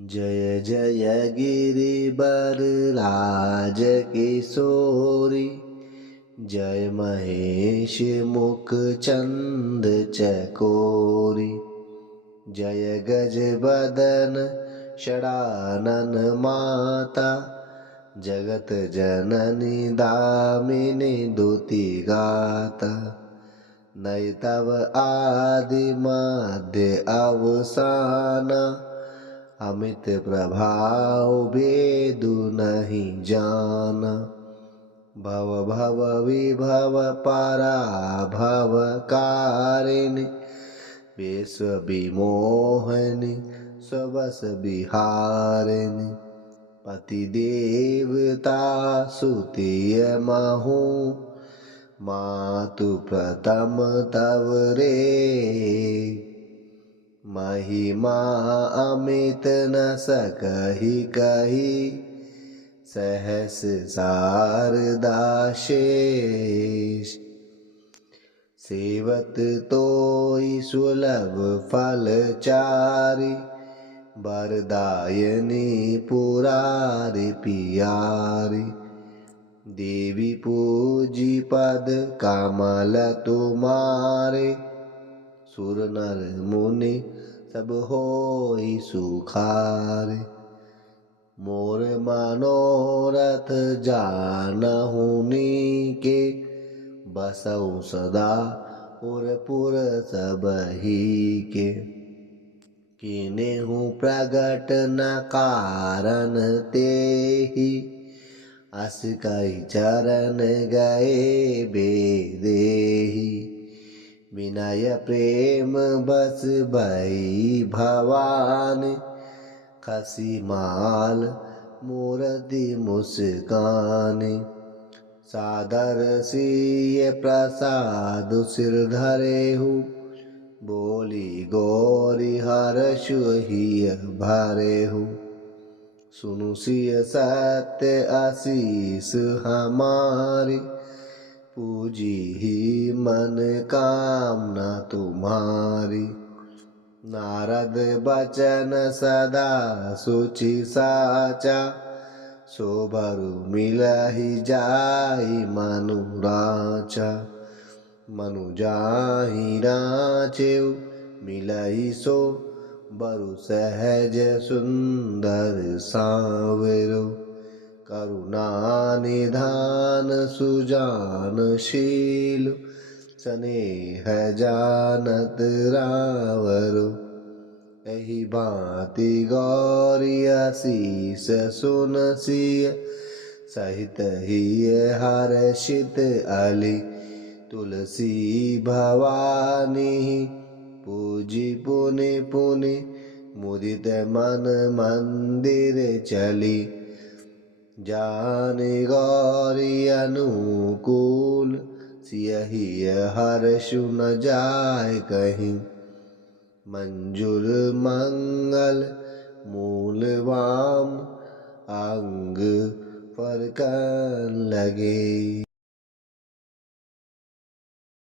जय जय गिरिवर राज किशोरी, जय महेश मुख चंद चकोरी, जय गज बदन षडानन माता, जगत जननी दामिनी दुति गाता। नहीं तव आदि मध्य अवसान, अमित प्रभाव भेदु नहीं जाना। भव भव विभव पराभव कारिणि, विश्व विमोहिनी स्वबस विहारिणि। पति देवता सुतिय महु, मातु प्रथम तव रे। महिमा अमित न सकहि कही, सहस शारदा शेष। सेवत तोई सुलभ फलचारि, वरदायिनी पुरारि पियारी। देवी पूजी पद कमल तुम्हारे, सुर नर मुनि सब होई सुखारे। मोर मनोरथ जानहु नीके, बसहु सदा उरपुर सबही के। किनेहु प्रगट न कारण तेहि, अस कहि चरण गए बेदेहि। विनय प्रेम बस भई भवानी, खसी माल मूर्ति मुस्कानी। सादर सिय प्रसाद सिर धरेहु, बोली गौरी हर्षु हिय भरेहु। सुनु सिय सत्य आशीष हमारी, पूजी ही मन कामना तुम्हारी। नारद बचन सदा सुचि साचा, सोभरु मिलहि जाहि मनु राचा। मनु जाहि राचेउ मिलहि सो, बरु सहज सुंदर सांवरो। करुणा निधान सुजानशील, स्नेह जानत रावरो। एहि भांति गौरी आशीष सुनसिय, सहित हिय हर्षित अली। तुलसी भवानी पूजी पुनि पुनि, मुदित मन मंदिर चली। जानि गौरी अनुकूल, सियहि हर्षु न जाय कहीं। मंजुल मंगल मूल वाम, अंग फरकन लगे।